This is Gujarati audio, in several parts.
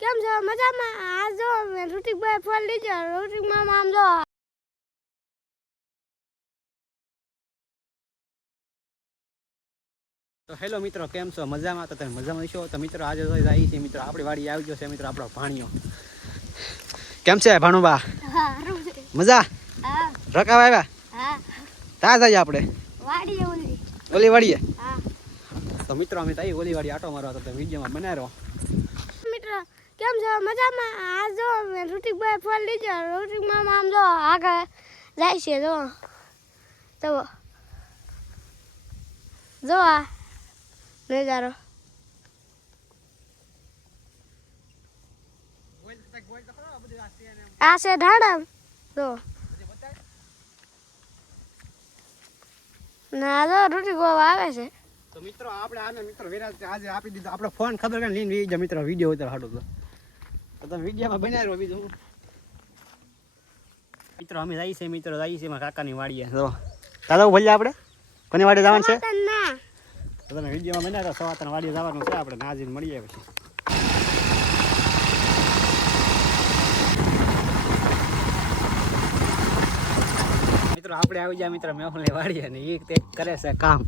કેમ છો? મજામાં? આ જો ઋતિકભાઈ ફોન લીધો. ઋતિકમાં આમ જો. તો હેલો મિત્રો કેમ છો? મજામાં? તો તમે મજામાં છો તો મિત્રો આજે આવી છે મિત્રો આપણી વાડી આવી ગયો છે મિત્રો આપણો ભાણિયો. કેમ છે ભાણુબા? મજા? રકાવ આવ્યા? તા જઈએ આપણે? ઓલી. વાડીએ? તો મિત્રો અમે તો ઓલી વાડી આટો મારવા તો વિડીયોમાં બનાવ્યો. કેમ છો? મજામાં? આ જો ઋતિકભાઈ ફોન લીધો. ઋતિકમાં આમ જો, આગળ જાય છે, જો. તો જો આ નજારો. આ છે ઢાળમ જો. ના જો રૂટી ગોવા આવે છે. તો મિત્રો, આપણે આને મિત્રો વિરાજ આજે આપી દીધો. આપણો ફોન ખબર કે લઈને મિત્રો, વીડિયો ઉતર હાડો તો. તો તમે વિડીયોમાં બનાવ્યો બીજું મિત્રો અમે જઈએ છીએ મિત્રો જઈએ છીએ કાકાની વાડીએ તો દાદા ભલે આપણે. કોની વાડીએ જવાનું છે? તો તમે વિડીયોમાં બનાવ્યો સવાતન વાડીએ જવાનું છે આપણે નાજીને મળીએ પછી. મિત્રો આપણે આવી ગયા મિત્ર મેં વાડીએ ને એ તે કરે છે કામ.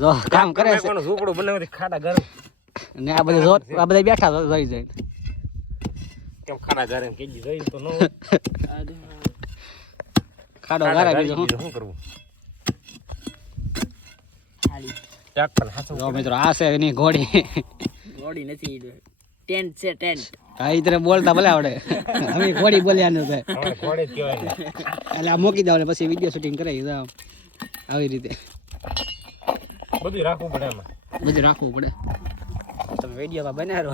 જો કામ કરે છે. ઝૂંપડું બનાવી ખાડા ઘર. ને આ બધા આ બધા બેઠા તો જોઈ જાય કેમ ખાડા ઘરે કેજી જોઈ તો ન ખાડો ગારા બીજો હું શું? કરવું? ચાક પણ હાચું જો મિત્રો આ છે એની ઘોડી. ઘોડી નથી ટેન્ટ છે ટેન્ટ. હા ઈ તને બોલતા ભલે આવડે. અમે ઘોડી બોલ્યા ને હવે ઘોડે જ કહેવાય. એટલે આ મૂકી દઉં ને પછી વીડિયો શૂટિંગ કરાવી દઉં આવી રીતે. બધું રાખવું પડે એમાં બધું રાખવું પડે. તમે વિડીયોમાં બનાવો.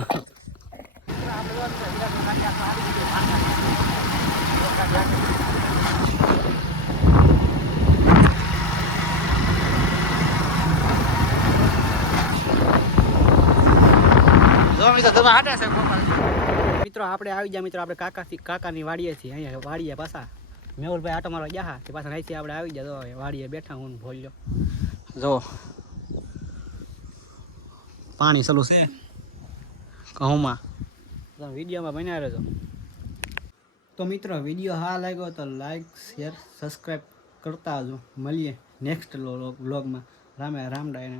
મિત્રો આપણે આવી ગયા મિત્રો આપણે કાકાથી કાકાની વાડીએ છીએ અહીંયા વાડીએ પાછા. મેહુલભાઈ આટો મારવા ગયા તે પાછા અહીંથી આપણે આવી ગયા તો વાડીએ બેઠા હું ભોલ્યો. જો. પાણી સલું છે. ઘઉંમાં. વિડીયોમાં બન્યા રહેજો. તો મિત્રો, વીડિયો હા લાગ્યો તો લાઈક શેર સબસ્ક્રાઈબ કરતા આવજો. મળીએ નેક્સ્ટ વ્લોગમાં રામે રામ ડાયને